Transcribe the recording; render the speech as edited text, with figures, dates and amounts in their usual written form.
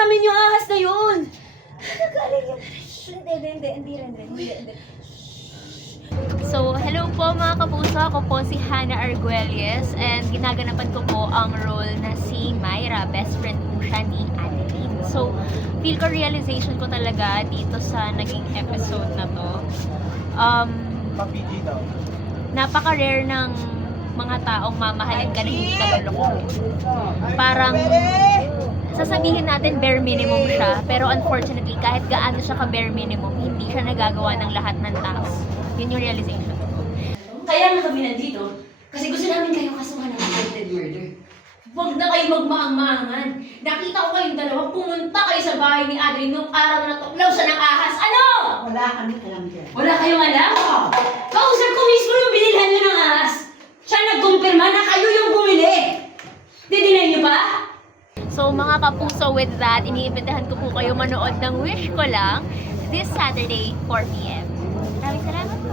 sa amin yung ahas na yun! Nagaling yun. Hindi. So, hello po mga kapuso. Ako po si Hannah Arguelles and ginaganapan ko po ang role na si Myra. Best friend po siya ni Adeline. So, feel ko realization ko talaga dito sa naging episode na to. Napaka-rare ng mga taong mamahalin ka na hindi ka loloko. Parang sasabihin natin bare minimum siya, pero unfortunately, kahit gaano siya ka bare minimum, hindi siya nagagawa ng lahat ng task. Yun yung realization ko. Kaya nga kami nandito, kasi gusto namin kayong kasuhan ng attempted murder. Huwag na kayo magmaang-maangan. Nakita ko kayong dalawa, pumunta kayo sa bahay ni Adrian nung araw na tuklaw siya ng ahas. Ano? Wala kami alam dyan. Wala kayong alam? Kausap ko mismo yung binilhan nyo ng ahas. Siya nagkumpirma na kayo yung bumili. Didinay nyo pa? So mga kapuso, with that, iniimbitahan ko po kayo manood ng Wish Ko Lang this Saturday, 4 p.m. Maraming salamat!